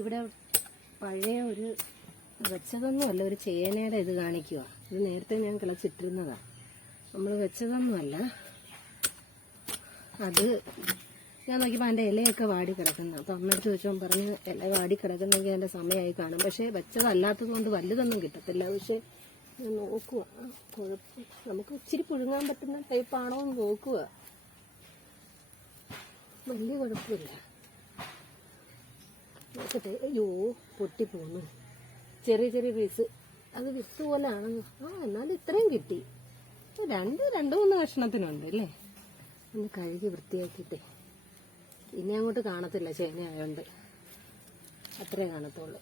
ഇവിടെ പഴയ ഒരു വെച്ചതൊന്നുമല്ല, ഒരു ചേനയുടെ ഇത് കാണിക്കുക. ഇത് നേരത്തെ ഞാൻ കിളച്ചിട്ടിരുന്നതാണ്, നമ്മൾ വെച്ചതൊന്നുമല്ല. അത് ഞാൻ നോക്കിയപ്പോൾ അതിൻ്റെ ഇലയൊക്കെ വാടി കിടക്കുന്നത്. അപ്പം അമ്മയടുത്ത് ചോദിച്ചപ്പോൾ പറഞ്ഞ് ഇല വാടി കിടക്കുന്നെങ്കിൽ അതിൻ്റെ സമയമായി കാണും. പക്ഷേ വെച്ചതല്ലാത്തത് കൊണ്ട് വലുതൊന്നും കിട്ടത്തില്ല. പക്ഷേ ഞാൻ നോക്കുക, കുഴപ്പം നമുക്ക് ഇച്ചിരി പുഴുങ്ങാൻ പറ്റുന്ന ടൈപ്പാണോ എന്ന് നോക്കുക. വലിയ കുഴപ്പമില്ല. നോക്കട്ടെ. അയ്യോ, പൊട്ടിപ്പോന്നു. ചെറിയ ചെറിയ പീസ്. അത് വിത്ത് പോലെയാണ്. എന്നാലും ഇത്രയും കിട്ടി. രണ്ട് മൂന്ന് കഷ്ണത്തിനുണ്ട് അല്ലേ. ഒന്ന് കഴുകി വൃത്തിയാക്കിയിട്ടേ. ഇനി അങ്ങോട്ട് കാണത്തില്ല, ചേന ആയതുകൊണ്ട് അത്രേ കാണത്തുള്ളൂ.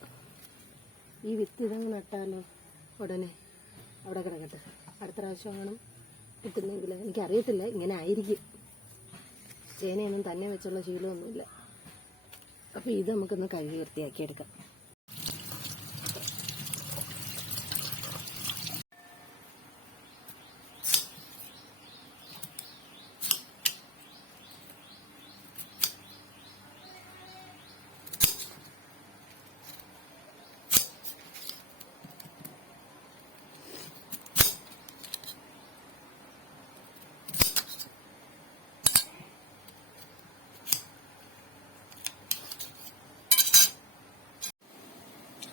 ഈ വിത്ത് ഇതങ്ങ് നട്ടാലോ ഉടനെ അവിടെ കിടക്കട്ടെ. അടുത്ത പ്രാവശ്യം വേണം കിട്ടുന്നെങ്കിൽ. എനിക്കറിയത്തില്ല, ഇങ്ങനെ ആയിരിക്കും. ചേനയൊന്നും തന്നെ വെച്ചുള്ള ശീലമൊന്നുമില്ല. അപ്പോൾ ഇത് നമുക്കൊന്ന് കഴുകി വൃത്തിയാക്കിയെടുക്കാം.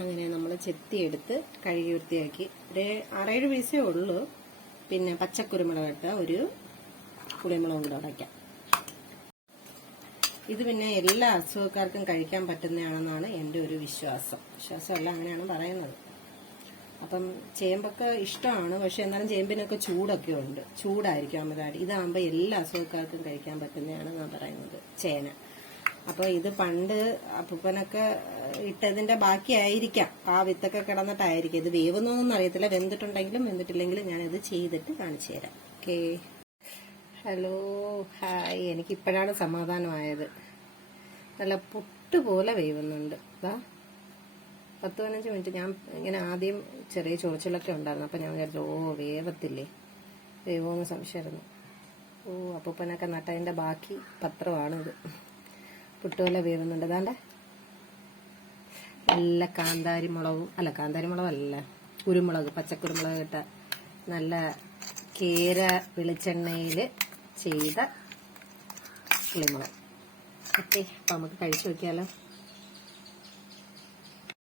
അങ്ങനെ നമ്മൾ ചെത്തിയെടുത്ത് കഴുകി വൃത്തിയാക്കി. ഒരു 6-7 പീസേ ഉള്ളൂ. പിന്നെ പച്ചക്കുരുമുളക് ഇട്ട ഒരു പുളിമുളകും കൂടെ ഉടയ്ക്കാം. ഇത് പിന്നെ എല്ലാ അസുഖക്കാർക്കും കഴിക്കാൻ പറ്റുന്നതാണെന്നാണ് എൻ്റെ ഒരു വിശ്വാസമല്ല, അങ്ങനെയാണ് പറയുന്നത്. അപ്പം ചേമ്പൊക്കെ ഇഷ്ടമാണ്, പക്ഷെ എന്നാലും ചേമ്പിനൊക്കെ ചൂടൊക്കെ ഉണ്ട്. ചൂടായിരിക്കും അമിതാടി. ഇതാകുമ്പോൾ എല്ലാ അസുഖക്കാർക്കും കഴിക്കാൻ പറ്റുന്നതാണെന്നാണ് പറയുന്നത് ചേന. അപ്പോൾ ഇത് പണ്ട് അപ്പൂപ്പനൊക്കെ ഇട്ടതിന്റെ ബാക്കിയായിരിക്കാം. ആ വിത്തൊക്കെ കിടന്നിട്ടായിരിക്കും. ഇത് വേവുന്നൊന്നും അറിയത്തില്ല. വെന്തിട്ടുണ്ടെങ്കിലും വെന്തിട്ടില്ലെങ്കിലും ഞാനിത് ചെയ്തിട്ട് കാണിച്ചു തരാം. ഓക്കേ. Hello, hi. എനിക്കിപ്പോഴാണ് സമാധാനമായത്. നല്ല പുട്ടുപോലെ വേവുന്നുണ്ട്. 10-15 മിനിറ്റ് ഞാൻ ഇങ്ങനെ ആദ്യം ചെറിയ ചൊറിച്ചിലൊക്കെ ഉണ്ടായിരുന്നു. അപ്പം ഞാൻ വിചാരിച്ചു, വേവത്തില്ലേ, വേവോന്ന് സംശയമായിരുന്നു. അപ്പൂപ്പനൊക്കെ നട്ടതിന്റെ ബാക്കി പത്രമാണിത്. പുട്ടുപോലെ വേവുന്നുണ്ട്. അതാണ്ട് നല്ല കാന്താരിമുളകല്ല, കുരുമുളക്, പച്ചക്കുരുമുളക് ഇട്ട നല്ല കേര വെളിച്ചെണ്ണയിൽ ചെയ്ത പുളിമുളക്. ഓക്കെ, അപ്പം നമുക്ക് കഴിച്ചു നോക്കിയാലോ.